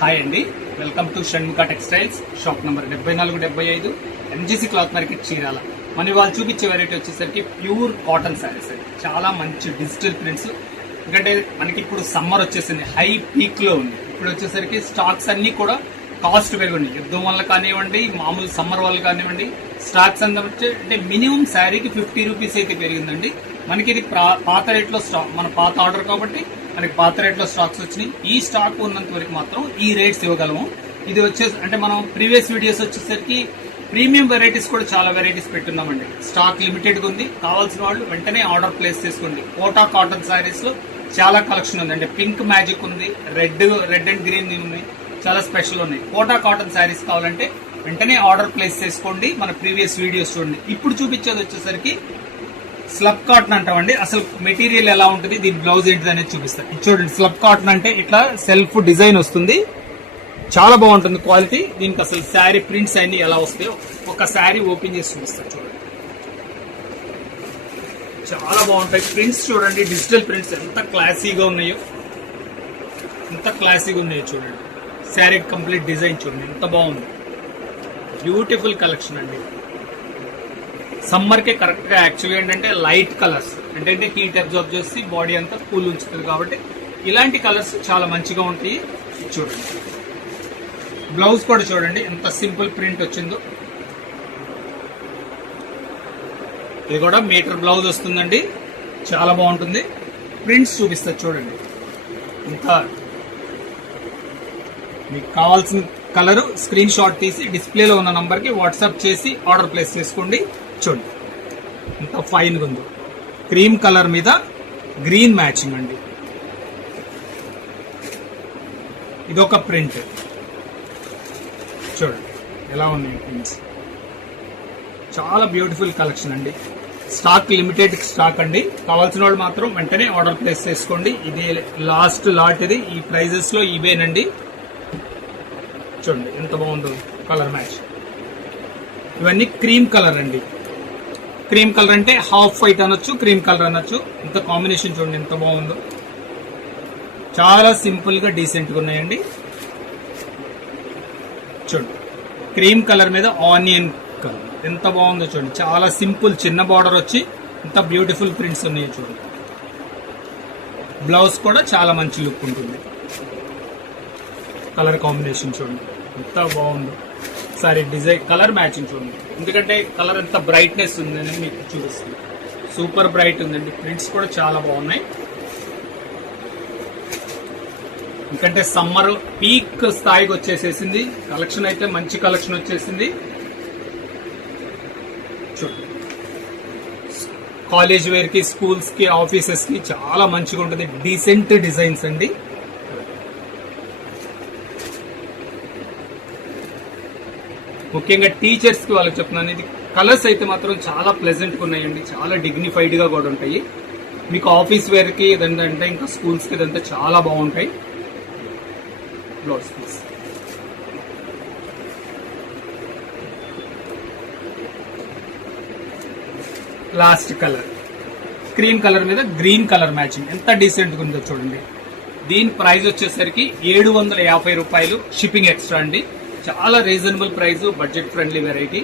Hi అండి, welcome to Shanmukha textiles, shop number 7475 MGC cloth market, Chirala. మన వాళ్ళు చూపించే వెరైటీ వచ్చేసరికి ప్యూర్ కాటన్ శారీస్ అండి. చాలా మంచి డిజిటల్ ప్రింట్స్. ఎందుకంటే మనకి ఇప్పుడు సమ్మర్ వచ్చేసింది, హై పీక్ లో ఉంది. ఇప్పుడు వచ్చేసరికి స్టాక్స్ అన్ని కూడా కాస్ట్ పెరిగింది. యుద్ధం వల్ల కానివ్వండి, మామూలు సమ్మర్ వల్ల కానివ్వండి, స్టాక్స్ అంటే మినిమం శారీకి 50 రూపీస్ అయితే పెరిగిందండి. మనకి ఇది పాత రేట్లో స్టాక్, మన పాత ఆర్డర్ కాబట్టి మనకి పాత రేట్లో స్టాక్స్ వచ్చినాయి. ఈ స్టాక్ ఉన్నంత వరకు మాత్రం ఈ రేట్స్ ఇవ్వగలము. ఇది వచ్చేసి అంటే మనం ప్రీవియస్ వీడియోస్ వచ్చేసరికి ప్రీమియం వెరైటీస్ కూడా చాలా వెరైటీస్ పెట్టున్నామండి. స్టాక్ లిమిటెడ్ గా ఉంది. కావాల్సిన వాళ్ళు వెంటనే ఆర్డర్ ప్లేస్ చేసుకోండి. కోటా కాటన్ శారీస్ లో చాలా కలెక్షన్ ఉంది. అంటే పింక్ మ్యాజిక్ ఉంది, రెడ్ అండ్ గ్రీన్ ఉన్నాయి, చాలా స్పెషల్ ఉన్నాయి. కోటా కాటన్ శారీస్ కావాలంటే వెంటనే ఆర్డర్ ప్లేస్ చేసుకోండి. మన ప్రీవియస్ వీడియోస్ చూడండి. ఇప్పుడు చూపించేది వచ్చేసరికి స్లబ్ కాటన్ అంటామండి. అసలు మెటీరియల్ ఎలా ఉంటుంది, దీని బ్లౌజ్ ఏంటిది అనేది చూపిస్తాను. ఇది చూడండి, స్లబ్ కాటన్ అంటే ఇట్లా సెల్ఫ్ డిజైన్ వస్తుంది, చాలా బాగుంటుంది క్వాలిటీ. దీనికి అసలు శారీ ప్రింట్స్ అన్ని ఎలా వస్తాయో ఒక శారీ ఓపెన్ చేసి చూపిస్తాను. చూడండి, చాలా బాగుంటాయి ప్రింట్స్. చూడండి, డిజిటల్ ప్రింట్స్ ఎంత క్లాసీగా ఉన్నాయో, చూడండి. శారీ కంప్లీట్ డిజైన్ చూడండి ఎంత బాగుంది. బ్యూటిఫుల్ కలెక్షన్ అండి. సమ్మర్ కి కరెక్ట్ గా యాక్చువల్గా ఏంటంటే లైట్ కలర్స్ అంటే హీట్ అబ్జర్వ్ చేసి బాడీ అంతా కూల్ ఉంచుతుంది కాబట్టి ఇలాంటి కలర్స్ చాలా మంచిగా ఉంటాయి. చూడండి, బ్లౌజ్ కూడా చూడండి ఎంత సింపుల్ ప్రింట్ వచ్చిందో. ఇది కూడా మీటర్ బ్లౌజ్ వస్తుందండి, చాలా బాగుంటుంది. ప్రింట్స్ చూపిస్తా చూడండి. ఇంకా మీకు కావాల్సిన కలర్ స్క్రీన్ షాట్ తీసి డిస్ప్లేలో ఉన్న నంబర్ కి వాట్సాప్ చేసి ఆర్డర్ ప్లేస్ చేసుకోండి. చూడండి ఎంత ఫైన్ గా ఉందో. క్రీమ్ కలర్ మీద గ్రీన్ మ్యాచింగ్ అండి. ఇదొక ప్రింట్ చూడండి ఎలా ఉన్నాయి ప్రింట్స్. చాలా బ్యూటిఫుల్ కలెక్షన్ అండి. స్టాక్ లిమిటెడ్ స్టాక్ అండి. కావాల్సిన వాళ్ళు మాత్రం వెంటనే ఆర్డర్ ప్లేస్ చేసుకోండి. ఇది లాస్ట్ లాట్. ఇది ఈ ప్రైజెస్ లో ఇవేనండి. చూడండి ఎంత బాగుందో కలర్ మ్యాచ్. ఇవన్నీ క్రీమ్ కలర్ అండి. క్రీమ్ కలర్ అంటే హాఫ్ వైట్ అనొచ్చు, క్రీమ్ కలర్ అనొచ్చు. ఇంత కాంబినేషన్ చూడండి ఎంత బాగుందో. చాలా సింపుల్ గా డీసెంట్ గా ఉన్నాయండి. చూడండి, క్రీమ్ కలర్ మీద ఆనియన్ కలర్ ఎంత బాగుందో చూడండి. చాలా సింపుల్ చిన్న బార్డర్ వచ్చి ఎంత బ్యూటిఫుల్ ప్రింట్స్ ఉన్నాయి చూడండి. బ్లౌజ్ కూడా చాలా మంచి లుక్ ఉంటుంది. కలర్ కాంబినేషన్ చూడండి ఎంత బాగుందో. సారీ డిజైన్ కలర్ మ్యాచింగ్ చూడండి. ఎందుకంటే కలర్ ఎంత బ్రైట్నెస్ ఉందని మీకు చూపిస్తుంది. సూపర్ బ్రైట్ ఉందండి. ప్రింట్స్ కూడా చాలా బాగున్నాయి. ఎందుకంటే సమ్మర్ పీక్ స్థాయికి వచ్చేసేసింది. కలెక్షన్ అయితే మంచి కలెక్షన్ వచ్చేసింది. చూడండి, కాలేజ్ వేర్ కి, స్కూల్స్ కి, ఆఫీసెస్ కి చాలా మంచిగా ఉంటుంది. డీసెంట్ డిజైన్స్ అండి. ముఖ్యంగా టీచర్స్ కి వాళ్ళకి చెప్తున్నాను. ఇది కలర్స్ అయితే మాత్రం చాలా ప్లెజెంట్ గా ఉన్నాయండి. చాలా డిగ్నిఫైడ్ గా కూడా ఉంటాయి. మీకు ఆఫీస్ వేర్ కి ఇదంటే ఇంకా స్కూల్స్ కి ఇదంతా చాలా బాగుంటాయి. Blouse piece last colour cream colour మీద గ్రీన్ కలర్ మ్యాచింగ్ ఎంత డీసెంట్ గా ఉందో చూడండి. దీని ప్రైస్ వచ్చేసరికి 750 రూపాయలు. షిప్పింగ్ ఎక్స్ట్రా అండి. చాలా reasonable price, budget friendly variety.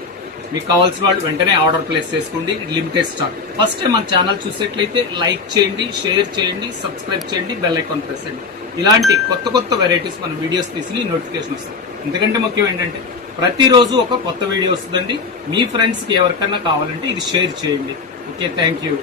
మీకు కావాల్సిన వాళ్ళు వెంటనే ఆర్డర్ ప్లేస్ చేసుకోండి. Limited stock. ఫస్ట్ టైం మన ఛానల్ చూసేట్లయితే లైక్ చేయండి, షేర్ చేయండి, సబ్స్క్రైబ్ చేయండి, బెల్ ఐకాన్ ప్రెస్ చేయండి. ఇలాంటి కొత్త వెరైటీస్ మన వీడియోస్ తీసి నోటిఫికేషన్ వస్తుంది. ఎందుకంటే ముఖ్యం ఏంటంటే ప్రతిరోజు ఒక కొత్త వీడియో వస్తుందండి. మీ ఫ్రెండ్స్ కి ఎవరికన్నా కావాలంటే ఇది షేర్ చేయండి. Okay, thank you.